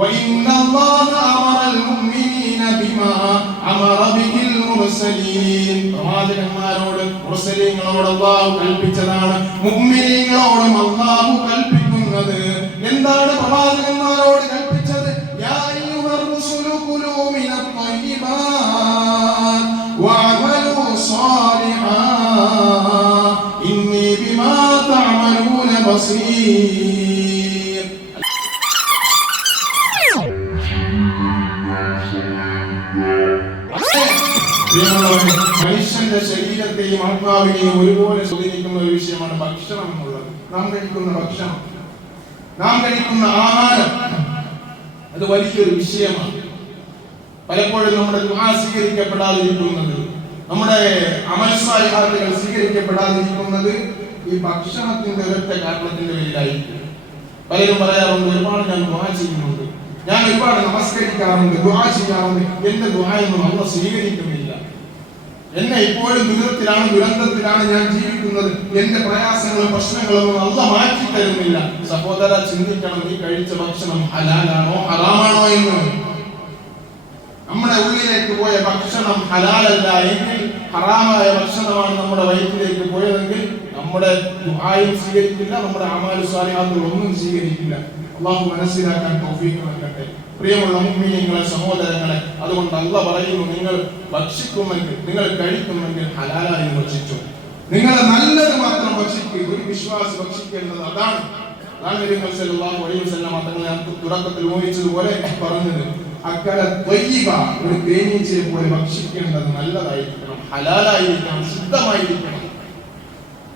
വഇന്നല്ലാഹ Amaryl മുഅ്മിനീന ബിമാ അമറ ബിഹിൽ മുർസലീൻ. പ്രവാചകന്മാരോട് മുർസലീങ്ങളോട് അല്ലാഹു കൽപ്പിച്ചതാണ് മുഅ്മിനീങ്ങളോടും അല്ലാഹു കൽപ്പിക്കുന്നത്. എന്താണ് പ്രവാചകന്മാരോട് കൽപ്പിച്ചത്? യാ അയ്യുഹർ റസൂലു കുലൂ മിനത് ത്വയ്യിബാത് വഅമലൂ സ്വാലിഹാ ഇന്നി ബിമാ തഅമലൂന ബസീർ. മനുഷ്യന്റെ ശരീരത്തെയും ആത്മാവിനെയും ഒരുപോലെ സ്വാധീനിക്കുന്ന ഒരു വിഷയമാണ് ഭക്ഷണം എന്നുള്ളത്. നാം കഴിക്കുന്ന ഭക്ഷണം, നാം കഴിക്കുന്ന ആഹാരം, അത് വലിയൊരു വിഷയമാണ്. പലപ്പോഴും നമ്മുടെ ദുആ സ്വീകരിക്കപ്പെടാതിരിക്കുന്നത്, നമ്മുടെ അമൽ സാലിഹാത്തുകൾ സ്വീകരിക്കപ്പെടാതിരിക്കുന്നത് ഈ ഭക്ഷണത്തിന്റെ ഒരൊറ്റ കാരണത്തിന്റെ പേരിലായിരിക്കും. പലരും പറയാറുണ്ട്, ഒരുപാട് ഞാൻ ദുആ ചെയ്യുന്നുണ്ട്, ഞാൻ ഒരുപാട് നമസ്കരിക്കാറുണ്ട്, ദുആ ചെയ്യാറുണ്ട്, എന്റെ ദുആയൊന്നും അല്ലാഹു സ്വീകരിക്കുന്നില്ല, എന്നെ ഇപ്പോഴും ദുരന്തത്തിലാണ് ഞാൻ ജീവിക്കുന്നത്, എന്റെ പ്രയാസങ്ങളും പ്രശ്നങ്ങളും അല്ലാഹു മാറ്റി തരുന്നില്ല. സഹോദര, ചിന്തിക്കണം, നീ കഴിച്ച ഭക്ഷണം ഹലാലാണോ ഹറാമാണോ എന്ന്. നമ്മുടെ ഉള്ളിലേക്ക് പോയ ഭക്ഷണം ഹലാലല്ല എങ്കിൽ, ഹറാമായ ഭക്ഷണമാണ് നമ്മുടെ വയറ്റിലേക്ക് പോയതെങ്കിൽ നമ്മുടെ ദുആയും സ്വീകരിക്കില്ല, നമ്മുടെ അമാലു സ്വാലിഹാത്തുകൾ ഒന്നും സ്വീകരിക്കില്ല. അല്ലാഹു മനസ്സിലാക്കാൻ തൗഫീഖ് നൽകട്ടെ. പ്രിയമുള്ള മുഅ്മിനീങ്ങളെ, സഹോദരങ്ങളെ, അതുകൊണ്ട് അല്ലാഹു പറയുന്നു, നിങ്ങൾ ഭക്ഷിക്കുമെങ്കിൽ, നിങ്ങൾ കഴിക്കുമെങ്കിൽ ഹലാലായി ഭക്ഷിച്ചു, നിങ്ങൾ നല്ലത് മാത്രം ഭക്ഷിക്കുക. ഒരു വിശ്വാസി ഭക്ഷിക്കേണ്ടത് അതാണ്. നബി സല്ലല്ലാഹു അലൈഹി വസല്ലം തങ്ങൾ തുടക്കത്തിൽ ഊഹിച്ചതുപോലെ പറഞ്ഞത്, അക്കല ത്വയ്യിബ, ഒരു തേനീച്ചയെ പോലെ ഭക്ഷിക്കേണ്ടത് നല്ലതായിരിക്കണം, ഹലാലായിരിക്കണം, ശുദ്ധമായിരിക്കണം.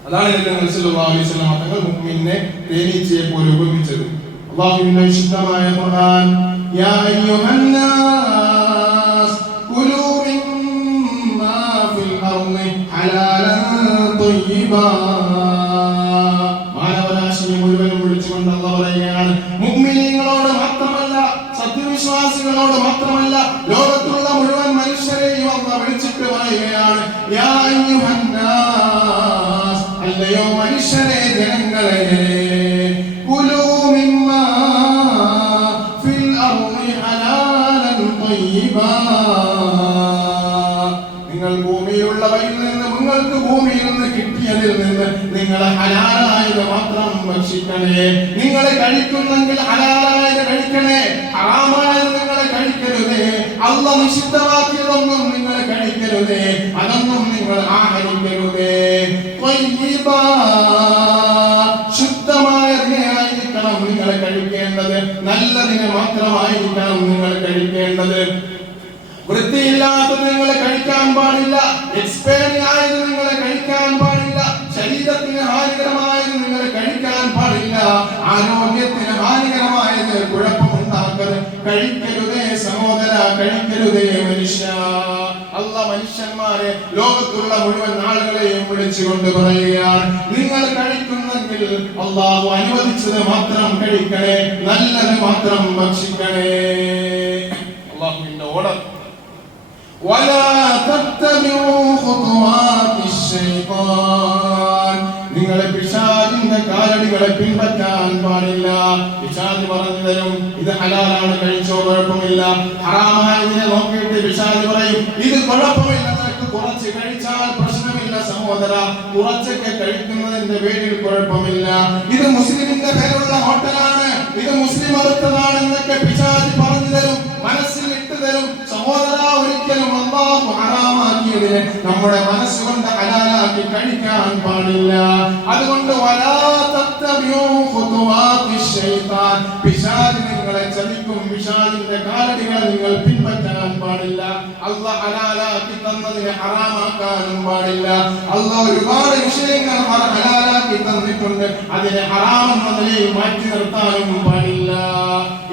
അതാണ് നബി സല്ലല്ലാഹു അലൈഹി വസല്ലം തങ്ങൾ മുഅ്മിനെ തേനീച്ചയെ പോലെ ഉപമിച്ചത്. അല്ലാഹുവിന്റെ വിശുദ്ധമായ ഖുർആൻ, യാ അയ്യുഹന്നാസ് കുലൂ മിമ്മാ ഫിൽ അർളി ഹലാലൻ ത്വയ്യിബാ. മാനവരാശിയെ മുഴുവനും വിളിച്ചുകൊണ്ട് അല്ലാഹു പറയുകയാണ്, മുഅ്മിനീങ്ങളോട് മാത്രമല്ല, സത്യവിശ്വാസികളോട് മാത്രമല്ല, ലോകത്തുള്ള മുഴുവൻ മനുഷ്യരെയും അല്ലാഹു വിളിച്ചിട്ട് പറയുകയാണ്, യാ അയ്യുഹന്നാസ്, അല്ലയോ മനുഷ്യരെ, ജനങ്ങളെ, കുലൂ മിമ്മാ ഫിൽ അർളി ഹലാലൻ ത്വയ്യിബാ. നിങ്ങൾ ഭൂമിയിലുള്ളവയിൽ നിന്ന്, നിങ്ങൾക്ക് ഭൂമിയിൽ നിന്ന് കിട്ടിയതിൽ നിന്ന് നിങ്ങൾ ഹലാലായത് മാത്രം ഭക്ഷിക്കണേ. നിങ്ങൾ കഴിക്കുന്നെങ്കിൽ ഹലാലായത് കഴിക്കണേ, ഹറാമായത് നിങ്ങൾ കഴിക്കരുതേ. അല്ലാഹു നിഷിദ്ധമാക്കിയതൊന്നും നിങ്ങൾ കഴിക്കരുതേ, അതൊന്നും നിങ്ങൾ ആഹരിക്കരുതേ. ത്വയ്യിബാ, ശുദ്ധമായതിനെ ആയിരിക്കണം നിങ്ങൾ കഴിക്കേണ്ടത്, നല്ലതിനെ മാത്രമായിരിക്കണം നിങ്ങൾ കഴിക്കേണ്ടത്. വൃത്തിയില്ലാത്തത് നിങ്ങൾ കഴിക്കാൻ പാടില്ല, എക്സ്പയറി ആയത് നിങ്ങൾ കഴിക്കാൻ പാടില്ല, ശരീരത്തിന് ഹാനികരമായത് നിങ്ങൾ കഴിക്കാൻ പാടില്ല, ആരോഗ്യത്തിന് ഹാനികരമായത്, കുഴപ്പമുണ്ടാക്കരുത്, കഴിക്കരുതേ സഹോദര, കഴിക്കരുതേ മനുഷ്യ. അല്ലാഹു മനുഷ്യന്മാരെ, ലോകത്തുള്ള മുഴുവൻ ആളുകളെയും വിളിച്ചുകൊണ്ട് പറയുകയാണ്, നിങ്ങൾ കഴിക്കുന്നെങ്കിൽ അല്ലാഹു അനുവദിച്ചത് മാത്രം കഴിക്കണേ, നല്ലത് മാത്രം ഭക്ഷിക്കണേ. അല്ലാഹുവിന്റെ ഓർഡർ, ولا تتبعوا خطوات الشيطان. നിങ്ങൾ പിശാചിന്റെ കാലടികളെ പിൻപറ്റാൻ പാടില്ല. പിശാച് പറഞ്ഞു തരും, ഇത് ഹലാലാണ്, കഴിച്ചോ കുഴപ്പമില്ല. ഹറാമായതിനെ നോക്കിയിട്ട് പിശാച് പറയും, ഇത് കുഴപ്പമില്ല, നിനക്ക് കുറച്ച് കഴിച്ചാൽ പ്രശ്നമില്ല സഹോദര, കുറച്ചൊക്കെ കഴിക്കുന്നതിന്റെ പേരിൽ കുഴപ്പമില്ല. ഇത് മുസ്ലിമിന്റെ പേരുള്ള ഹോട്ടലാണ്, ഇത് മുസ്ലിം മതത്തിലാണെന്നൊക്കെ പിശാച് പറഞ്ഞു തരും, മനസ്സിൽ ഇട്ട് തരും. സഹോദര, ഒരിക്കലും അല്ലാഹു ഹറാമാക്കിയതിനെ നമ്മുടെ മനസ്സുകൊണ്ട് ഹലാലാക്കി കഴിക്കാൻ പാടില്ല. അതുകൊണ്ട് വലാ തത്തബിഉ ഖുതുവാതിശ് ശൈത്താൻ, പിശാച് നിങ്ങളെ ചതിക്കും, പിശാചിന്റെ കാലടികളെ നിങ്ങൾ പിൻപറ്റാൻ പാടില്ല. അല്ലാഹു ഹലാലാക്കി തന്നതിനെ ഹറാമാക്കാനും പാടില്ല. അല്ലാഹു ഒരുപാട് വിഷയങ്ങൾ ഹലാലാക്കി തന്നിട്ടുണ്ട്, അതിനെ ഹറാം എന്ന നിലയിൽ മാറ്റി നിർത്താനും പാടില്ല.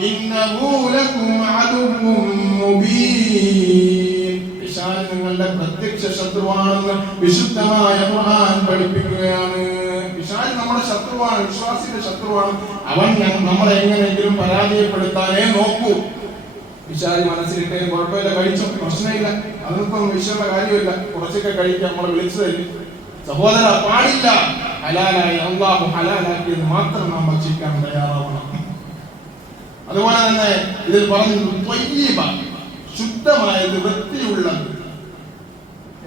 ഇന്നഹു ലകും അദുവ്വുൻ മുബീൻ, പിശാച് നിങ്ങളുടെ പ്രത്യക്ഷ ശത്രുവാണെന്ന് വിശുദ്ധമായ ഖുർആൻ പഠിപ്പിക്കുകയാണ്. പിശാച് നമ്മുടെ ശത്രുവാണ്, വിശ്വാസിയുടെ ശത്രുവാണ്. അവൻ നമ്മളെ എങ്ങനെയെങ്കിലും പരാജയപ്പെടുത്താനേ നോക്കൂ. പിശാച് മനസ്സിലിട്ടേ കുഴപ്പമില്ല, കഴിച്ചോ പ്രശ്നമില്ല, അതൊന്നും വിഷയമുള്ള കാര്യമില്ല, കുറച്ചൊക്കെ കഴിക്കാൻ നമ്മളെ വിളിച്ചു തരും. സഹോദര, പാടില്ല. ഹലാലായി അല്ലാഹു ഹലാലാക്കിയത് മാത്രം നാം ഭക്ഷിക്കാൻ തയ്യാറാവണം. അതുപോലെ തന്നെ ഇതിൽ പറഞ്ഞു ത്വയ്യിബ, ശുദ്ധമായത്, വൃത്തിയുള്ളത്.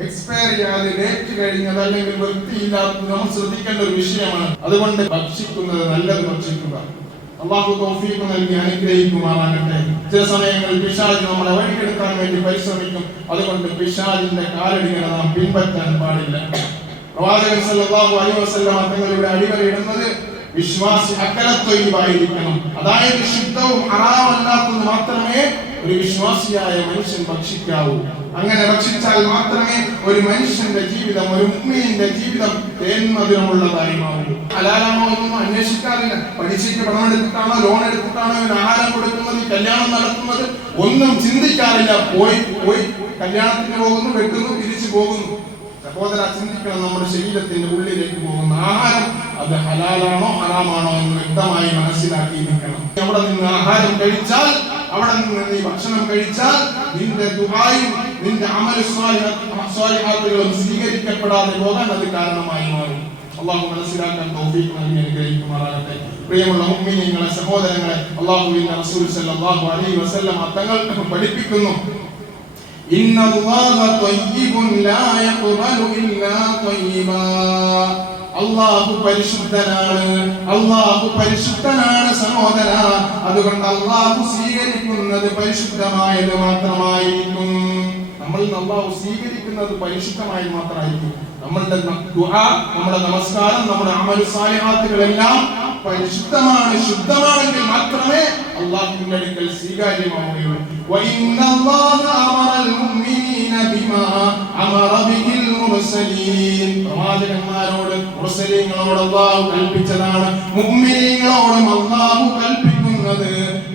എക്സ്പയർ ചെയ്യാതെ ഡേറ്റ് കഴിഞ്ഞത് അല്ലെങ്കിൽ വൃത്തിയില്ലാത്തത് നമ്മൾ ശ്രദ്ധിക്കേണ്ട ഒരു വിഷയമാണ്. അതുകൊണ്ട് ഭക്ഷിക്കുന്നത് നല്ലത് ഭക്ഷിക്കുക. അള്ളാഹു തൗഫീഖ് നൽകി അനുഗ്രഹിക്കുമാറാകട്ടെ. ചില സമയങ്ങളിൽ പിശാച് നമ്മളെ വഴിക്കെടുക്കാൻ വേണ്ടി പരിശ്രമിക്കും. അതുകൊണ്ട് പിശാചിന്റെ കാലടികളെ നാം പിൻപറ്റാൻ പാടില്ല. പ്രവാചകൻ സല്ലല്ലാഹു അലൈഹി വസല്ലം തങ്ങളുടെ അടിവരയിടുന്നത് വിശ്വാസി അക്കലത്വയിലായിരിക്കണം. അതായത് ശുദ്ധവും ഹറാമല്ലാത്തത് മാത്രമേ ഒരു വിശ്വാസിയായ മനുഷ്യൻ ഭക്ഷിക്കാവൂ. അങ്ങനെ ഭക്ഷിച്ചാൽ മാത്രമേ ഒരു മനുഷ്യന്റെ ജീവിതം, ഒരു മുഅ്മിനിന്റെ ജീവിതം തേന്മധുരമുള്ളതായി മാറൂ. ഹലാലാണോ എന്നൊന്നും അന്വേഷിക്കാറില്ല. പഠിച്ചിട്ട് പണം എടുത്തിട്ടാണോ ലോൺ എടുത്തിട്ടാണോ ഇവന് ആഹാരം കൊടുക്കുന്നത്, കല്യാണം നടത്തുന്നത് ഒന്നും ചിന്തിക്കാറില്ല. പോയി കല്യാണത്തിന് പോകുന്നു, വെട്ടുന്നു, തിരിച്ചു പോകുന്നു. സഹോദര, ചിന്തിക്കണം. നമ്മുടെ ശരീരത്തിന്റെ ഉള്ളിലേക്ക് പോകുന്ന ആഹാരം അത് ഹലാലാണോ ഹറാമാണോ എന്ന് വ്യക്തമായി മനസ്സിലാക്കിയിരിക്കണം. അവിടെ നിന്ന് ആഹാരം കഴിച്ചാൽ, അവിടെ നിന്ന് നീ ഭക്ഷണം കഴിച്ചാൽ നിന്റെ ദുആയും നിന്റെ അമൽ സ്വാലിഹാത്തുകളും സ്വീകരിക്കപ്പെടാതെ പോകാൻ അത് കാരണമായി മാറും. അള്ളാഹു മനസ്സിലാക്കാൻ തൗഫീഖ് നൽകി അനുഗ്രഹിക്കുമാറാകട്ടെ. പ്രിയമുള്ള മുഅ്മിനീങ്ങളെ, സഹോദരങ്ങളെ, അള്ളാഹുവിന്റെ റസൂൽ സല്ലല്ലാഹു അലൈഹി വസല്ലം തങ്ങൾ പഠിപ്പിക്കുന്നു, ഇന്നല്ലാഹ ത്വയ്യിബുൻ ലാ യഖ്ബലു ഇല്ലാ ത്വയ്യിബാ. അല്ലാഹു പരിശുദ്ധനാണ്, അല്ലാഹു പരിശുദ്ധനാണ് സഹോദര. അതുകൊണ്ട് അല്ലാഹു സ്വീകരിക്കുന്നത് പരിശുദ്ധമായത് മാത്രമായിരിക്കും. നമ്മളിൽ നിന്ന് അല്ലാഹു സ്വീകരിക്കുന്നത് പരിശുദ്ധമായി മാത്രമായിരിക്കും. നമ്മളുടെ ദുആ, നമ്മുടെ നമസ്കാരം, നമ്മുടെ അമൽ സാലിഹാത്തുകളെല്ലാം പരിശുദ്ധമാണ്, ശുദ്ധമാണെങ്കിൽ മാത്രമേ അല്ലാഹുവിന്റെ അടുക്കൽ സ്വീകാര്യമാവുകയുള്ളൂ. വഇന്നല്ലാഹ അമറൽ മുഅ്മിനീന ബിമാ അമറ ബിഹിൽ മുർസലീൻ. പ്രവാചകന്മാരോട്, മുർസലീങ്ങളോട് അല്ലാഹു കൽപ്പിച്ചതാണ്. മുഅ്മിനീങ്ങളോടും അല്ലാഹു കൽപ്പിക്കുന്നത്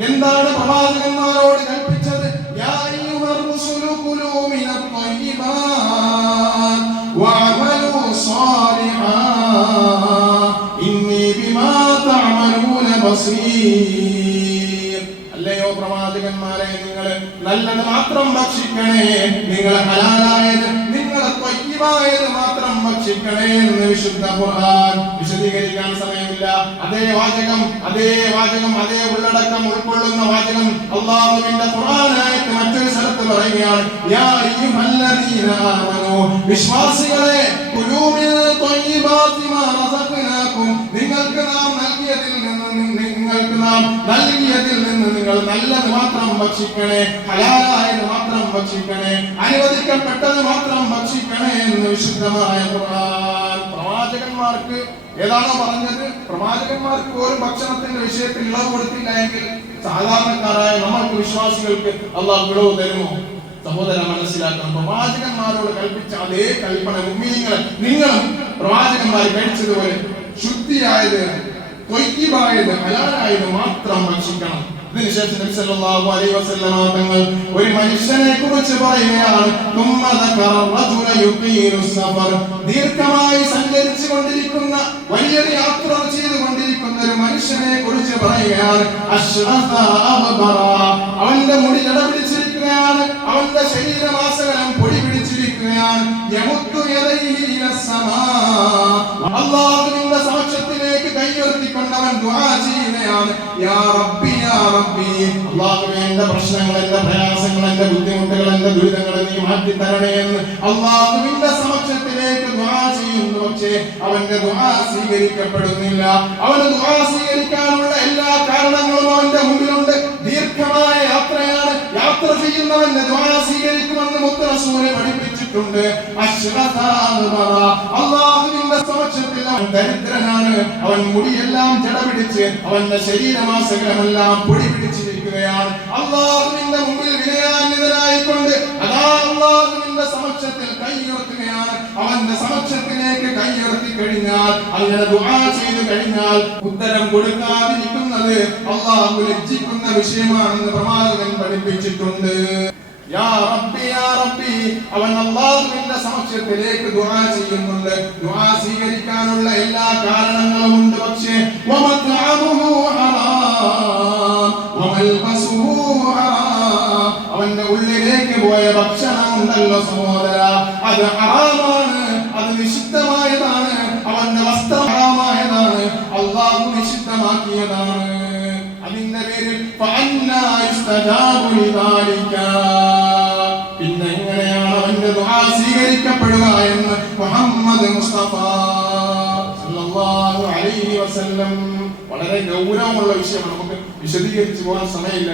എന്താണ്? പ്രവാചകന്മാരോട് കൽപ്പിച്ചത് യാ അയ്യുഹർ റസൂലു കുലൂ മിനത് ത്വയ്യിബാത് വഅമലൂ സാലിഹാ ഇന്നി ബിമാ തഅമലൂന ബസീർ. അല്ലയോ പ്രവാചകന്മാരെ, നിങ്ങൾ നല്ലത് മാത്രം ഭക്ഷിക്കണേ, നിങ്ങൾ ഹലാലായത്, നിങ്ങൾ ത്വയ്യിബായത് മാത്രം ഭക്ഷിക്കണേ എന്ന് വിശുദ്ധ ഖുർആൻ. വിശദീകരിക്കാൻ സമയമില്ല. അതേ വാചകം, അതേ ഉള്ളടക്കം ഉൾക്കൊള്ളുന്ന വാചകം അല്ലാഹുവിന്റെ ഖുർആനായിട്ട് മറ്റൊരു സ്ഥലത്ത് പറയുകയാണ്, യാ അയ്യുഹല്ലദീന ആമനൂ, വിശ്വാസികളെ, കുലൂ മിൻ ത്വയ്യിബാതി മാ റസഖ്നാകും, നിങ്ങൾക്ക് നാം നൽകിയതിൽ നിന്ന് നിങ്ങൾ നല്ലത് മാത്രം ഭക്ഷിക്കണേ, ഹലാലായത് മാത്രം ഭക്ഷിക്കണേ, അനുവദിക്കപ്പെട്ടത് മാത്രം ഭക്ഷിക്കണേ എന്ന് വിശുദ്ധമായ ഖുർആൻ. പ്രവാചകന്മാർക്ക് ഏതാണോ പറഞ്ഞത്, പ്രവാചകന്മാർക്ക് ഒരു ഭക്ഷണത്തിന്റെ വിഷയത്തിൽ ഇളവ് കൊടുത്തില്ല എങ്കിൽ സാധാരണക്കാരായ നമ്മൾക്ക് വിശ്വാസികൾക്ക് അല്ലാഹു ഇളവ് തരുമോ? സഹോദര, മനസ്സിലാക്കണം. പ്രവാചകന്മാരോട് കൽപ്പിച്ച അതേ കൽപ്പന മുഅ്മിനീങ്ങളെ നിങ്ങളും പ്രവാചകന്മാർ കഴിച്ചതുപോലെ ശുദ്ധിയായത്, ത്വയ്യിബായത്, ഹലാലായത് മാത്രം ഭക്ഷിക്കണം. ഇതിനുശേഷം നബി സല്ലല്ലാഹു അലൈഹി വസല്ലം തങ്ങൾ ഒരു മനുഷ്യനെ കുറിച്ച് പറയുകയാണ്, തുമ്മ ദകറ റജുല യുഖീലു സഫർ. ദീർഘമായി സഞ്ചരിച്ചു കൊണ്ടിരിക്കുന്ന, വലിയൊരു യാത്ര ചെയ്തുകൊണ്ടിരിക്കുന്ന ഒരു മനുഷ്യനെ കുറിച്ച് പറയുകയാണ്, അശ്റഫ അബ്ബറ. അവന്റെ മുടി ജടപിടിച്ചിരിക്കുകയാണ്, അവന്റെ ശരീരമാസകലം പൊടി പിടിച്ചിരിക്കുകയാണ്. യമുദ്ദു യദൈഹി ഇലസ്സമാ. അല്ലാഹുവിന്റെ സമക്ഷത്തിലേക്ക് കൈയുയർത്തിക്കൊണ്ട് അവൻ ദുആ ചെയ്യുകയാണ്, യാ റബ്ബി യാ റബ്ബി, അല്ലാഹുവേ, എന്റെ പ്രശ്നങ്ങൾ, എന്റെ പ്രയാസങ്ങൾ, എന്റെ ബുദ്ധിമുട്ടുകൾ, എന്റെ ദുരിതങ്ങൾ നീ മാറ്റി തരണേ എന്ന് അല്ലാഹുവിന്റെ സമക്ഷത്തിലേക്ക് ദുആ ചെയ്യുന്നു. പക്ഷേ അവന്റെ ദുആ സ്വീകരിക്കപ്പെടുന്നില്ല. അവന് ദുആ സ്വീകരിക്കാനുള്ള എല്ലാ കാരണങ്ങളും അവന്റെ മുമ്പിലുണ്ട്. ദീർഘമായ യാത്രയാണ്. യാത്ര ചെയ്യുന്നവന്റെ ദുആ സ്വീകരിക്കുമെന്ന് മുത്ത് റസൂൽ പഠിപ്പിച്ചിട്ടുണ്ട്. അല്ലാഹുവിന്റെ സമക്ഷത്തിൽ അവൻ ദരിദ്രനാണ്. അവൻ മുടിയെല്ലാം ജടപിടിച്ച് അവന്റെ ശരീരമാസകലമെല്ലാം പൊടി പിടിച്ചിരിക്കുകയാണ്. അല്ലാഹുവിന്റെ മുമ്പിൽ വിനയാന്വിതനായിക്കൊണ്ട് അതാ അല്ലാഹുവിന്റെ സമക്ഷത്തിൽ കൈയുയർത്തുകയാണ്. അവന്റെ സമക്ഷത്തിലേക്ക് കൈയുയർത്തി കഴിഞ്ഞാൽ, അങ്ങനെ ദുആ ചെയ്തു കഴിഞ്ഞാൽ ഉത്തരം കൊടുക്കാതിരിക്കുന്നത് അല്ലാഹു ലജ്ജിക്കുന്ന വിഷയമാണെന്ന് പ്രവാചകൻ പഠിപ്പിച്ചിട്ടുണ്ട്. യാ റബ്ബി യാ റബ്ബി, അവൻ അല്ലാഹുവിന്റെ സമക്ഷത്തിലേക്ക് ദുആ ചെയ്യുന്നുണ്ട്. ദുആ സ്വീകരിക്കാനുള്ള എല്ലാ കാരണങ്ങളും ഉണ്ട്. പക്ഷേ വമത്അമുഹു ഹറാം വമൽബസുഹു ഹറാം, അവന്റെ ഉള്ളിലേക്ക് പോയ ഭക്ഷണം ഉണ്ടല്ലോ സഹോദര, അത് ഹറാമാണ്, അത് നിഷിദ്ധമായതാണ്. അവന്റെ വസ്ത്രം ഹറാമായതാണ്, അല്ലാഹു നിഷിദ്ധമാക്കിയതാണ്. അതിന്റെ പേരിൽ പിന്നെ എങ്ങനെയാണ് അവന്റെ ദുആ സ്വീകരിക്കപ്പെടുക എന്ന് മുഹമ്മദ് മുസ്തഫ സല്ലല്ലാഹു അലൈഹി വസല്ലം വളരെ ഗൗരവമുള്ള വിഷയമാണ്. നമുക്ക് വിശദീകരിച്ചു പോകാൻ സമയമില്ല.